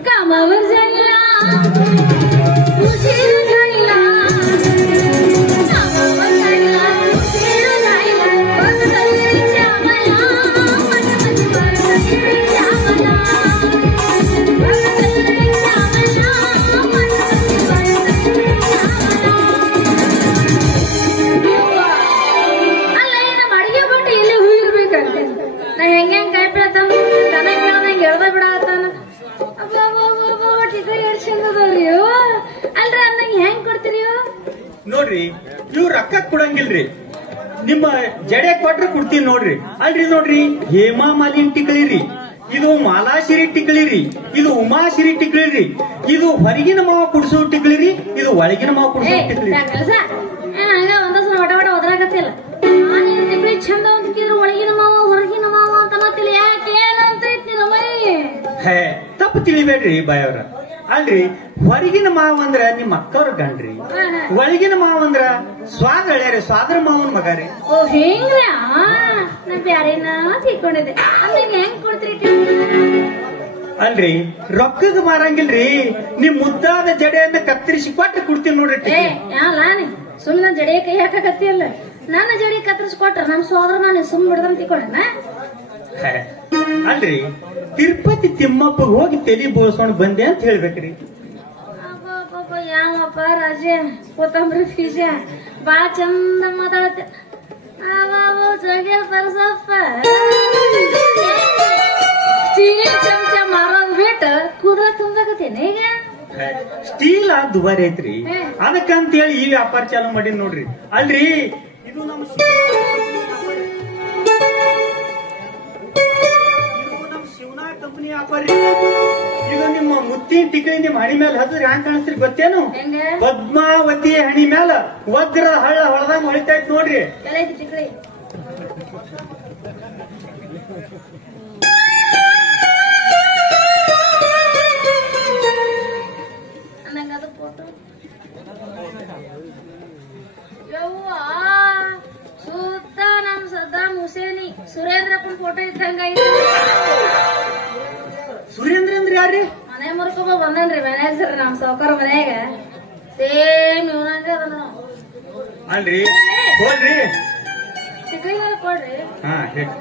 कामावर जायला उशीर झाला कामावर जायला उशीर झाला बसतरीच्या मला मनमत बसतरीच्या मला बसतरीच्या मला मनमत बसतरीच्या ಅಲ್ಲ ನಮ್ಮ ಅಡಿಗೆ ಬಟ್ಟೆ ಇಲ್ಲಿ ಹೋಗಿರ್ಬೇಕಂತೆ ನಾ ಹೆಂಗೆ ಕಾಯ್ಪೆ ತಂದು ದನ ಕೇಳ್ದಂಗೆ ಎಳ್ದ ಬಿಡತ್ತಾನ ಅಲ್ರಿ ಅನ್ನಂಗೆ ಹೆಂಗ್ ಕೊಡ್ತೀರಿ ನೋಡ್ರಿ ಇವ್ ರೊಕ್ಕ ಕೊಡಂಗಿಲ್ರಿ ನಿಮ್ಮ ಜಡೆ ಕೊಟ್ರೆ ಕೊಡ್ತೀನಿ ನೋಡ್ರಿ ಅಲ್ರಿ ನೋಡ್ರಿ ಹೇಮಾ ಮಾಲಿನ್ ಟಿಕಳಿರಿ ಇದು ಮಾಲಾಶಿರಿ ಟಿಕಳಿರಿ ಇದು ಉಮಾಶಿರಿ ಟಿಕಳಿರಿ ಇದು ಹೊರಗಿನ ಮಾವ ಕುಡಿಸೋ ಟಿಕಳಿರಿ ಇದು ಒಳಗಿನ ಮಾವ ಕುಡಿಸೋ ಟಿಕಳಿ ಕೆಲಸ ಹಂಗ ಒಂದಸಲ ಒಟ ಒಟ ಒದರಾಕತ್ತಿಲ್ಲ ನಾನೇನ್ ಟಿಕಳಿ ಚಂದ ಅಂತಿದ್ರು ಒಳಗಿನ ಮಾವ ಹೊರಗಿನ ಮಾವ ಅಂತ ಅನ್ನತ್ತಿಲ್ಲ ಯಾಕೆ ಏನಂತ ಇತ್ತಿನ ಮರಿ ಹೇ ತಪ್ಪು ತಿಳಿಬೇಡ್ರಿ ಬಾಯವ್ರ ಅಲ್ರಿ ಹೊರಗಿನ ಮಾವ ಅಂದ್ರ ನಿಮ್ಮ ಅಕ್ಕವ್ರ ಗಂಡ್ರಿ ಒಳಗಿನ ಮಾವ ಅಂದ್ರ ಸ್ವಾದ ಹೇಳ್ಯಾರಿ ಸ್ವಾದ್ರ ಮಾವನ್ ಮಗಾರಿ ಓ ಹೆಂಗ್ರಿ ನಾ ಬ್ಯಾರೇನ ತಿಳ್ಕೊಂಡಿದ್ದೆ ಅಂದಂಗ ಹೆಂಗ್ ಕೊಡ್ತೀರಿ ಅಲ್ರಿ ರೊಕ್ಕದ ಮಾರಂಗಿಲ್ರಿ ನಿಮ್ ಮುದ್ದಾದ ಜಡೆಯನ್ನ ಕತ್ತರಿಸಿ ಕೊಟ್ಟು ಕೊಡ್ತೀನಿ ನೋಡ್ರಿ ಯಾಲ ಸುಮ್ಮನೆ ಜಡೆ ಕೈ ಹಾಕಕತ್ತಿಯಲ್ಲ ನನ್ನ ಜಡೆ ಕತ್ತರಿಸಿ ಕೊಟ್ರ ನಮ್ ಸೋದರ ನಾನು ಸುಮ್ ಬಿಡದಂತ ತಿಳ್ಕೊಂಡ ಅಲ್ರಿ ತಿರುಪತಿ ತಿಮ್ಮಪ್ಪ ಹೋಗಿ ತಲಿ ಬೋಳ್ಸ್ಕೊಂಡ್ ಬಂದೆ ಅಂತ ಹೇಳ್ಬೇಕ್ರಿ ಯಾವಪ್ಪ ರಾಜೆ ಕೊತ್ತಂಬರಿ ಬೀಜ ಬಾಳ ಚಂದ ಮಾತಾಡತ್ತೆ ಪರಸಪ್ಪ ಸ್ಟೀಲ್ ಚಮಚ ಮಾರೋದ್ ಬಿಟ್ಟು ಕುದುರೆ ತುಂಬಕತ್ತೇನೆ ಈಗ ಸ್ಟೀಲ್ ದುಬಾರಿ ಐತ್ರಿ ಅದಕ್ಕಂತ ಹೇಳಿ ಈ ವ್ಯಾಪಾರ ಚಾಲು ಮಾಡಿ ನೋಡ್ರಿ ಅಲ್ರಿ ಇದು ನಮ್ಮ ಶಿವನಾ ಕಂಪನಿ ವ್ಯಾಪಾರ ಇದು ನಿಮ್ಮ ಮುತ್ತಿನ ಟಿಕಳಿ ನಿಮ್ ಹಣಿ ಮೇಲೆ ಹತ್ತಿರ ಹ್ಯಾಂಗ್ ಕಾಣಿಸ್ರಿ ಗೊತ್ತೇನು ಪದ್ಮಾವತಿ ಹಣಿ ಮ್ಯಾಲ ವಜ್ರ ಹಳ್ಳ ಹೊಳದಂಗ ಹೊಳಿತೈತ್ ನೋಡ್ರಿ ಟಿಕಳಿ ಸುತ್ತ ನಮ್ ಸದ್ದಾಂ ಹುಸೇನಿ ಸುರೇಂದ್ರಪ್ಪನ ಫೋಟೋ ಇದ್ದಂಗ ಸುರೇಂದ್ರ ಅಂದ್ರಿ ಯಾರ್ರಿ ಮನೆ ಮುರ್ಕೊಬ ಬಂದನ್ರಿ ಮ್ಯಾನೇಜರ್ ನಮ್ ಸಾವ್ಕಾರ ಮನ್ಯಾಗ ಸೇಮ್ ಇವನಂಗ ಅದ ಅಲ್ರಿ ಹೋಲ್ರಿ ಟಿಕಳಿ ಕೊಡ್ರಿ ಹಾ ಹೇಳಿ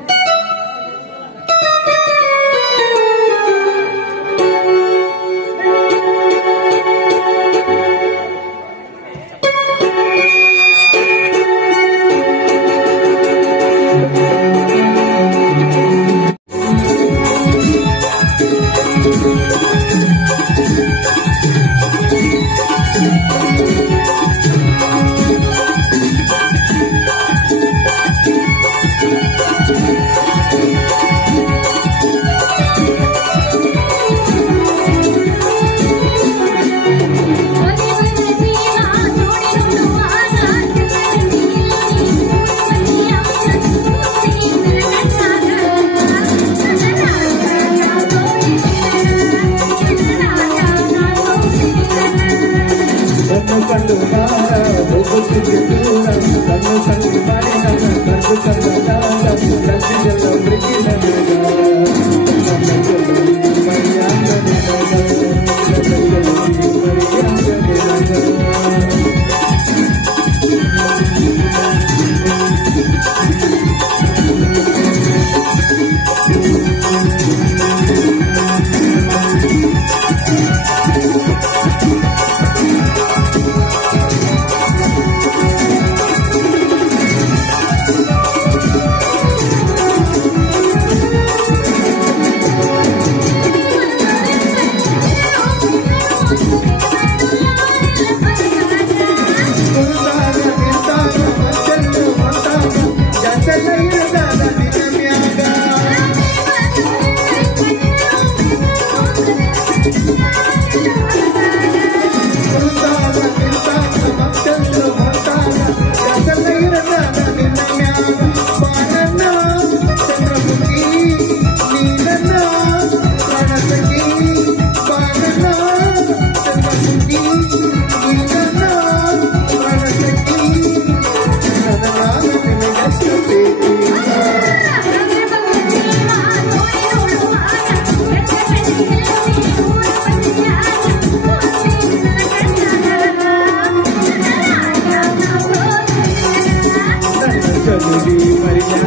ಮರಿಯ